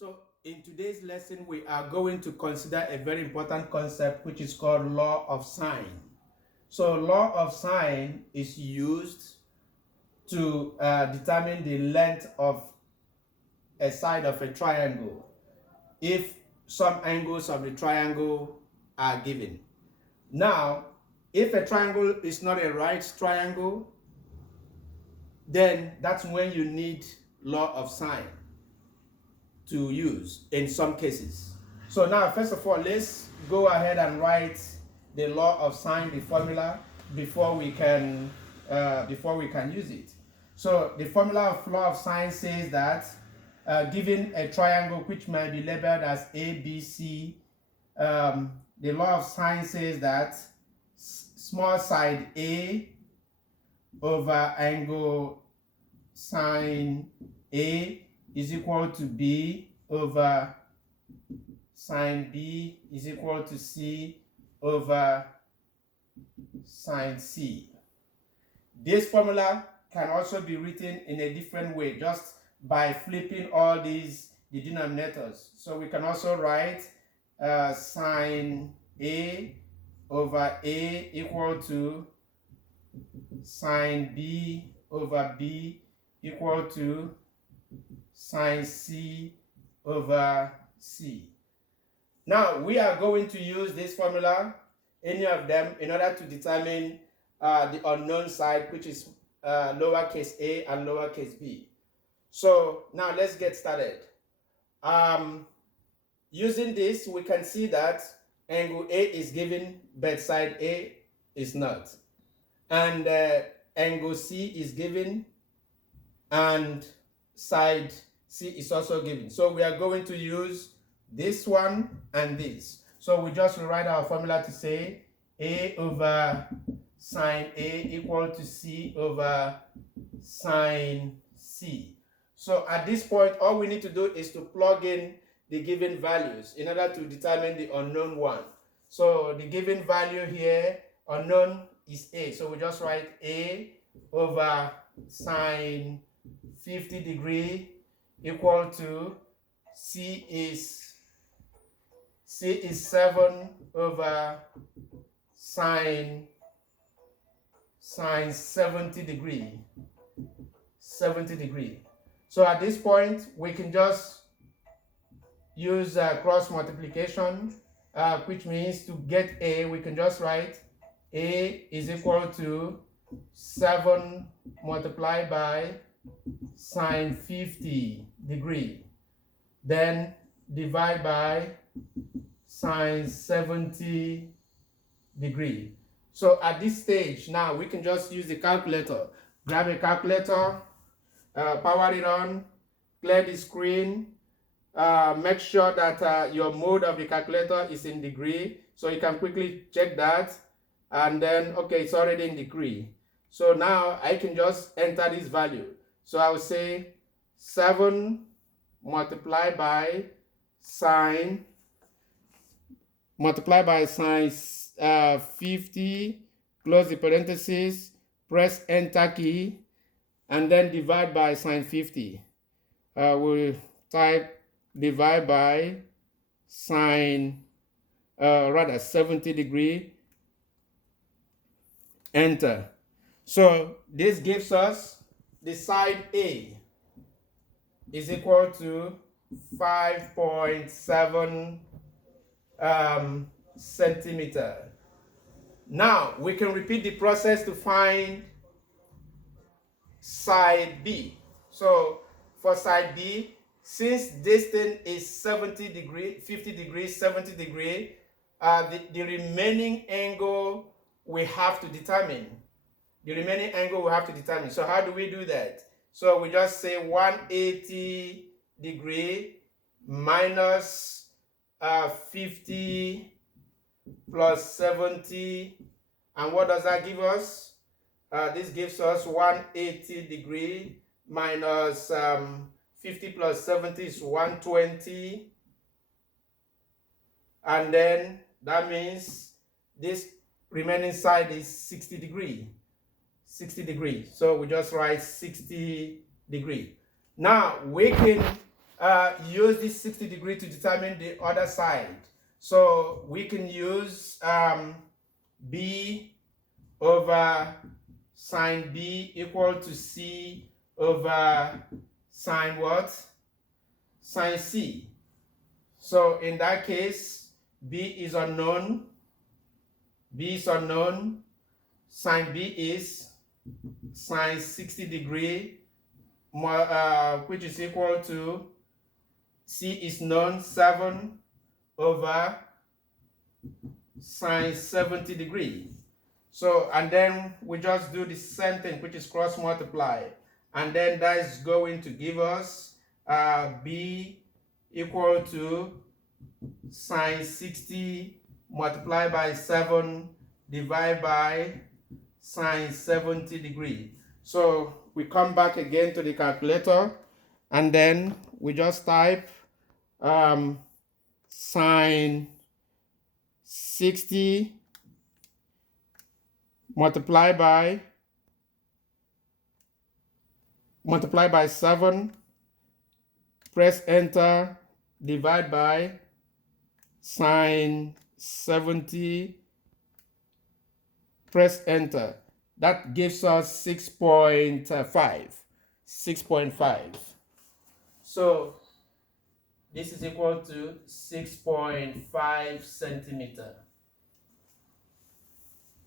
So in today's lesson, we are going to consider a very important concept which is called law of sine. So law of sine is used to determine the length of a side of a triangle if some angles of the triangle are given. Now, if a triangle is not a right triangle, then that's when you need law of sine to use in some cases. So now, first of all, let's go ahead and write the law of sine, the formula, before we can use it. So the formula of law of sine says that given a triangle which might be labeled as ABC, the law of sine says that small side A over angle sine A is equal to B over sine B is equal to C over sine C. This formula can also be written in a different way, just by flipping all the denominators. So we can also write sine A over A equal to sine B over B equal to sine C over C. Now we are going to use this formula, any of them, in order to determine the unknown side, which is lowercase a and lowercase b. So now let's get started. Using this, we can see that angle A is given, but side A is not. And angle C is given, and side C is also given. So we are going to use this one and this. So we just rewrite our formula to say A over sine A equal to C over sine C. So at this point, all we need to do is to plug in the given values in order to determine the unknown one. So the given value here, unknown, is A. So we just write A over sine 50 degree equal to C is 7 over sine 70 degree. So at this point, we can just use cross multiplication, which means to get A, we can just write A is equal to 7 multiplied by sine 50 degree. Then divide by sine 70 degree. So at this stage, now we can just use the calculator. Grab a calculator, power it on, clear the screen, make sure that your mode of the calculator is in degree, so you can quickly check that, and then, okay, it's already in degree. So now I can just enter this value. So I will say 7 multiplied by sine 50, close the parenthesis, press enter key, and then divide by sine 50. We'll type divide by sine 70 degree, enter. So this gives us the side A is equal to 5.7 centimeter. Now we can repeat the process to find side B. So for side B, since this thing is 70 degree, 50 degrees, 70 degree, the remaining angle we have to determine. So how do we do that? So we just say 180 degree minus 50 plus 70, and what does that give us? This gives us 180 degree minus 50 plus 70 is 120, and then that means this remaining side is 60 degree. So we just write 60 degree. Now we can use this 60 degree to determine the other side. So we can use B over sine B equal to C over sine what? Sine C. So in that case, B is unknown. B is unknown. Sine B is sine 60 degree, which is equal to C is known, 7 over sine 70 degree. So, and then we just do the same thing, which is cross multiply. And then that is going to give us B equal to sine 60 multiplied by 7 divided by sine 70 degree. So we come back again to the calculator and then we just type sine 60 multiplied by 7, press enter, divide by sine 70, press enter. That gives us 6.5. 6.5. So this is equal to 6.5 centimeter.